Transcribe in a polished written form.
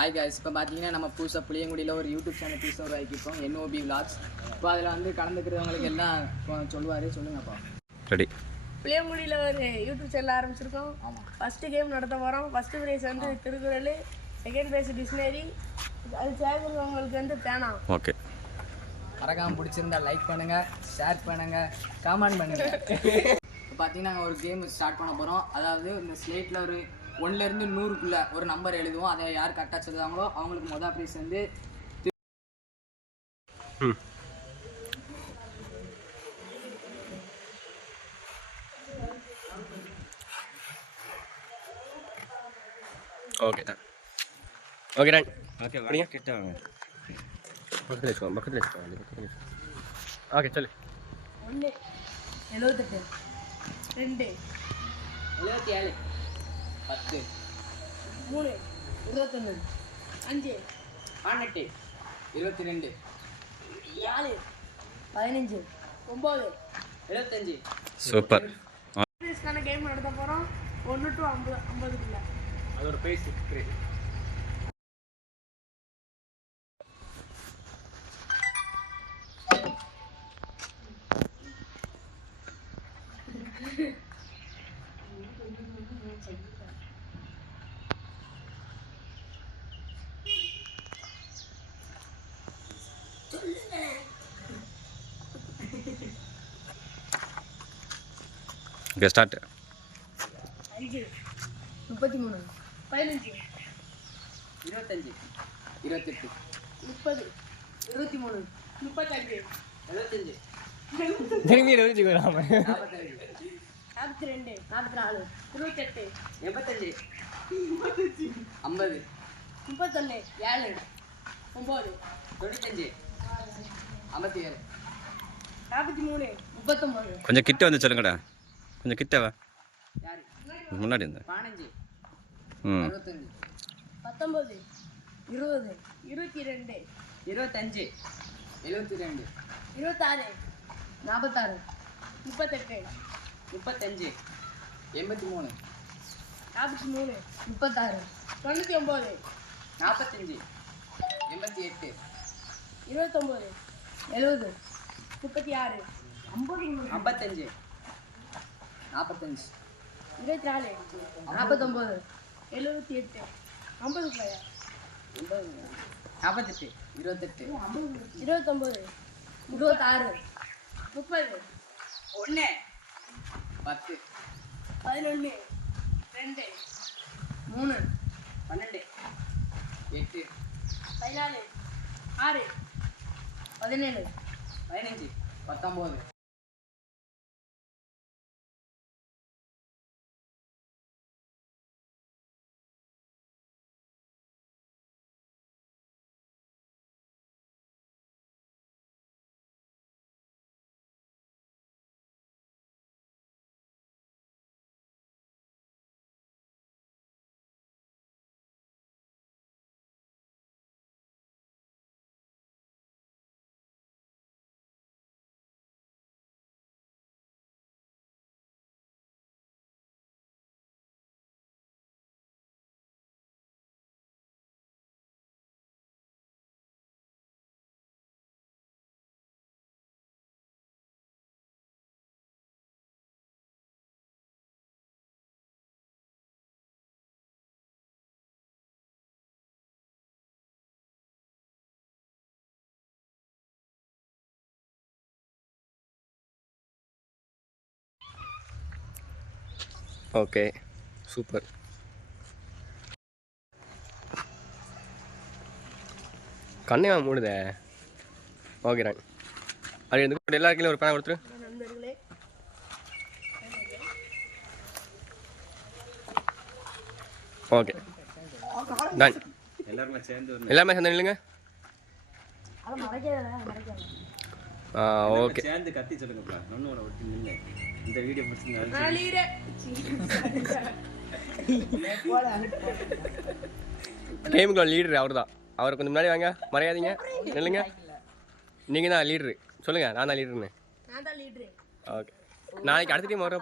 Hi guys, இப்போ பார்த்தீங்கன்னா நம்ம புதுசாக புளியங்குடியில் ஒரு யூடியூப் சேனல் புதுசாக உருவாக்கியிருக்கோம், NOB Vlogs. இப்போ அதில் வந்து கலந்துக்கிறவங்களுக்கு எல்லாம் சொல்லுங்கப்பா. ரெடி. புளியங்குடியில் ஒரு யூடியூப் சேனல் ஆரம்பிச்சிருக்கோம். ஆமாம், ஃபஸ்ட்டு கேம் நடத்த போகிறோம். ஃபஸ்ட்டு ப்ரைஸ் வந்து திருக்குறள், செகண்ட் ப்ரைஸ் டிக்ஷனரி, அது சேர்க்குறவங்களுக்கு வந்து பேனா. ஓகே, மறக்காமல் பிடிச்சிருந்தா லைக் பண்ணுங்கள், ஷேர் பண்ணுங்கள், கமெண்ட் பண்ணுங்கள். இப்போ பார்த்தீங்கன்னா நாங்கள் ஒரு கேம் ஸ்டார்ட் பண்ண போகிறோம். அதாவது இந்த ஸ்லேட்டில் ஒரு 1லேருந்து 100க்குள்ளே ஒரு நம்பர் எழுதுவோம். அதை யார் கரெக்டாக சொல்லுவாங்களோ அவங்களுக்கு மொதல் ப்ரைஸ் வந்து ஓகே தான். Okay done. ஓகே வாங்க, கிட்ட வாங்க. பக்கத்துல வச்சுக்கோ. ஓகே சொல்லு. 1 78 2 77 10 3 21 5 18 22 4 15 9 75. சூப்பர். ப்ரைஸ்க்கான கேம் நடத்த போகிறோம். 1 to 50 அதோட ப்ரைஸ் ஓகே ஸ்டார்ட். 5 33 15 25 28 30 23 35 75 திரும்பி வச்சுக்கோங்க. 45 42 44 28 85 50 31 7 9 95 57 43 39 கொஞ்சம் கிட்ட வந்து சொல்லுங்கடா, கொஞ்சம் கிட்ட வா. யாரு முன்னாடி இருந்த 15 ம் 65 19 20 22 25 72 26 46 38 35 83 43 36 99 45 88 29 70 36 50 55 45 24 49 78 50 48 28 29 26 30 1 10 11 2 3 12 8 14 6 17 15 19 ஓகே சூப்பர். கண்ணையா மூடுதே. Okay done. அது எதுக்கு எல்லா கீழே ஒரு பேனா கொடுத்துரு. நண்பர்களே ஓகே டன். எல்லாருமே சேர்ந்து நில்லுங்க. அதை மறைக்காத ஓகே சேர்ந்து கத்தி சொல்லுங்கப்பா. நொண்ணோட ஒட்டி நின்று இந்த வீடியோ முடிச்சுங்க. கேமுக்கு லீடர் அவர் தான். அவர் கொஞ்சம் முன்னாடி வாங்க, மறையாதீங்க, நில்லுங்க. நீங்கள் தான் லீட்ரு, சொல்லுங்கள். நான் தான் லீடருன்னு. நான் தான் லீடரு. ஓகே, நாளைக்கு அடுத்த டீம் வர